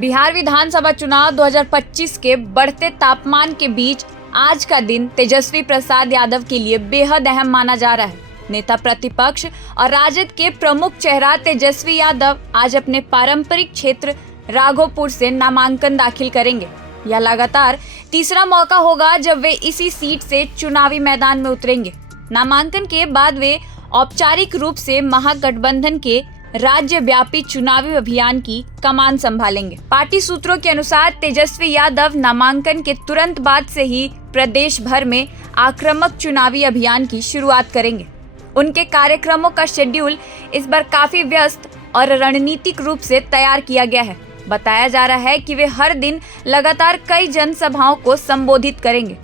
बिहार विधानसभा चुनाव 2025 के बढ़ते तापमान के बीच आज का दिन तेजस्वी प्रसाद यादव के लिए बेहद अहम माना जा रहा है। नेता प्रतिपक्ष और राजद के प्रमुख चेहरा तेजस्वी यादव आज अपने पारंपरिक क्षेत्र राघोपुर से नामांकन दाखिल करेंगे। यह लगातार तीसरा मौका होगा जब वे इसी सीट से चुनावी मैदान में उतरेंगे। नामांकन के बाद वे औपचारिक रूप से महागठबंधन के राज्यव्यापी चुनावी अभियान की कमान संभालेंगे। पार्टी सूत्रों के अनुसार तेजस्वी यादव नामांकन के तुरंत बाद से ही प्रदेश भर में आक्रामक चुनावी अभियान की शुरुआत करेंगे। उनके कार्यक्रमों का शेड्यूल इस बार काफी व्यस्त और रणनीतिक रूप से तैयार किया गया है। बताया जा रहा है कि वे हर दिन लगातार कई जनसभाओं को संबोधित करेंगे।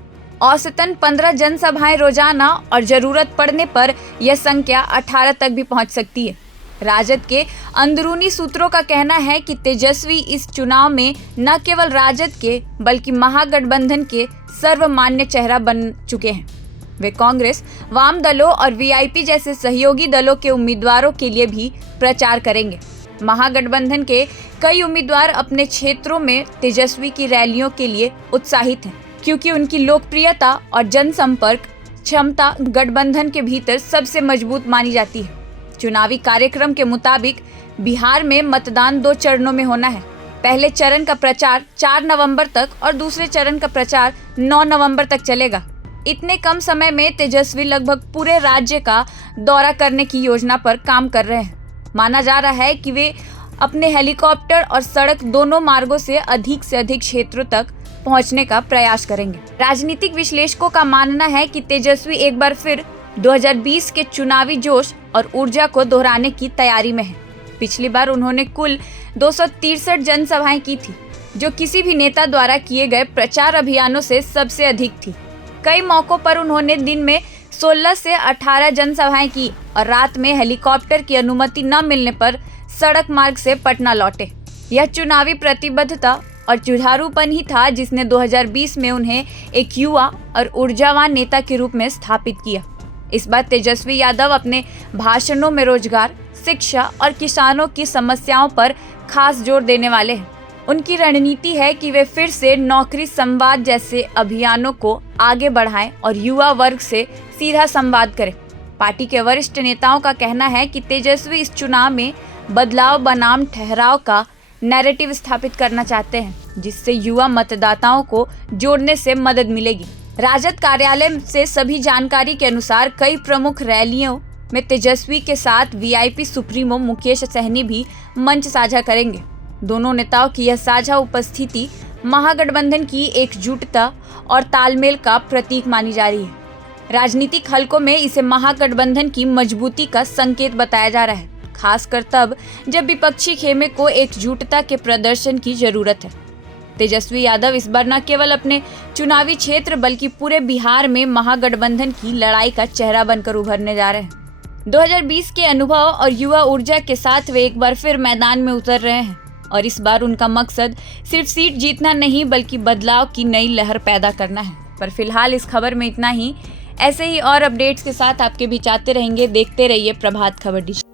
औसतन 15 जनसभाएं रोजाना और जरूरत पड़ने पर यह संख्या 18 तक भी पहुंच सकती है। राजद के अंदरूनी सूत्रों का कहना है कि तेजस्वी इस चुनाव में न केवल राजद के बल्कि महागठबंधन के सर्वमान्य चेहरा बन चुके हैं। वे कांग्रेस, वाम दलों और वीआईपी जैसे सहयोगी दलों के उम्मीदवारों के लिए भी प्रचार करेंगे। महागठबंधन के कई उम्मीदवार अपने क्षेत्रों में तेजस्वी की रैलियों के लिए उत्साहित हैं, क्योंकि उनकी लोकप्रियता और जनसंपर्क क्षमता गठबंधन के भीतर सबसे मजबूत मानी जाती है। चुनावी कार्यक्रम के मुताबिक बिहार में मतदान 2 चरणों में होना है। पहले चरण का प्रचार 4 नवंबर तक और दूसरे चरण का प्रचार 9 नवंबर तक चलेगा। इतने कम समय में तेजस्वी लगभग पूरे राज्य का दौरा करने की योजना पर काम कर रहे हैं। माना जा रहा है कि वे अपने हेलीकॉप्टर और सड़क दोनों मार्गों से अधिक क्षेत्रों तक पहुंचने का प्रयास करेंगे। राजनीतिक विश्लेषकों का मानना है कि तेजस्वी एक बार फिर 2020 के चुनावी जोश और ऊर्जा को दोहराने की तैयारी में है। पिछली बार उन्होंने कुल 263 जनसभाएं की थी, जो किसी भी नेता द्वारा किए गए प्रचार अभियानों से सबसे अधिक थी। कई मौकों पर उन्होंने दिन में 16 से 18 जनसभाएं की और रात में हेलीकॉप्टर की अनुमति न मिलने पर सड़क मार्ग से पटना लौटे। यह चुनावी प्रतिबद्धता और जुझारूपन ही था जिसने 2020 में उन्हें एक युवा और ऊर्जावान नेता के रूप में स्थापित किया। इस बार तेजस्वी यादव अपने भाषणों में रोजगार, शिक्षा और किसानों की समस्याओं पर खास जोर देने वाले हैं। उनकी रणनीति है कि वे फिर से नौकरी संवाद जैसे अभियानों को आगे बढ़ाएं और युवा वर्ग से सीधा संवाद करें। पार्टी के वरिष्ठ नेताओं का कहना है कि तेजस्वी इस चुनाव में बदलाव बनाम ठहराव का नैरेटिव स्थापित करना चाहते हैं, जिससे युवा मतदाताओं को जोड़ने से मदद मिलेगी। राजद कार्यालय से सभी जानकारी के अनुसार कई प्रमुख रैलियों में तेजस्वी के साथ वीआईपी सुप्रीमो मुकेश सहनी भी मंच साझा करेंगे। दोनों नेताओं की यह साझा उपस्थिति महागठबंधन की एकजुटता और तालमेल का प्रतीक मानी जा रही है। राजनीतिक हलकों में इसे महागठबंधन की मजबूती का संकेत बताया जा रहा है, खासकर तब जब विपक्षी खेमे को एकजुटता के प्रदर्शन की जरूरत है। तेजस्वी यादव इस बार न केवल अपने चुनावी क्षेत्र बल्कि पूरे बिहार में महागठबंधन की लड़ाई का चेहरा बनकर उभरने जा रहे हैं। 2020 के अनुभव और युवा ऊर्जा के साथ वे एक बार फिर मैदान में उतर रहे हैं और इस बार उनका मकसद सिर्फ सीट जीतना नहीं बल्कि बदलाव की नई लहर पैदा करना है। पर फिलहाल इस खबर में इतना ही। ऐसे ही और अपडेट्स के साथ आपके बीच आते रहेंगे। देखते रहिए प्रभात खबर डिजिटल।